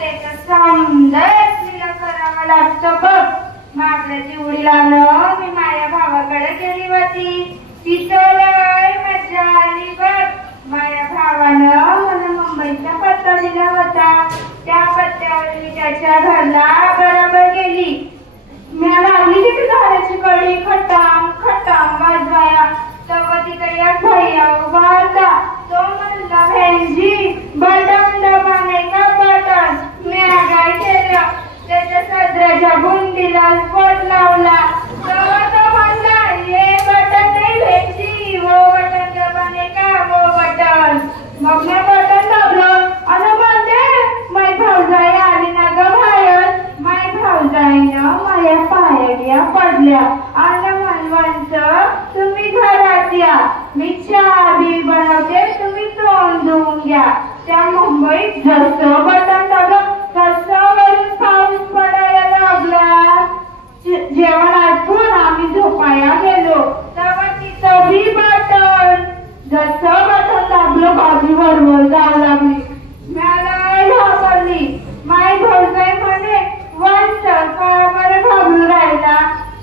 समजा करावं लागतं बघ. मागल्याची उडी लावलं मी माझ्या भावाकडे गेली होती. तिथं लय मजा आली बघ. माझ्या भावानं मला मुंबईचा पत्ता दिला होता. त्या पत्त्यावर मी त्याच्या घरला बरोबर गेली. मी लागली तिथे झाडाची कडी खटाम खटाम वाजवाया. तेव्हा तिथे एक भैया उभा होता. तो म्हणला बहनजी बटन दबाने का बटन. मी काय केलं त्याच्या सदराच्या गुंडीला स्पॉट लावला. तेव्हा तो म्हणला ये बटन नाही बहनजी वो बटन दबाने का वो बटन. मग मी बटन दाबलं आणि म्हणते माय भाऊजाई आली ना ग बाहेर. माय भाऊजाईनं माझ्या पायाला पडल्या आणि म्हणवंत तुम्ही घरात या. मी चहा बी बनवते तुम्ही तोंड धुवून घ्या. त्या मुंबईत जसं बटन दाबलं तसं वरून पाऊस पडायला लागला. जेवण आटपून आम्ही झोपाया गेलो. तेव्हा तिथं बी बटन. जसं बटन दाबलं बाजू वरवर जाऊ लागली. मला घाबरली. माय भाऊजाई म्हणे वंश का बरं घाबरू राहिला.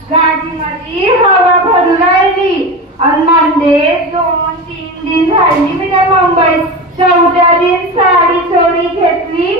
गाडीमध्ये हवा भरू राहिली. आणि म्हणजे 2-3 दिन झाली मी त्या मुंबईत. 4थ्या दिन साडी चोरी घेतली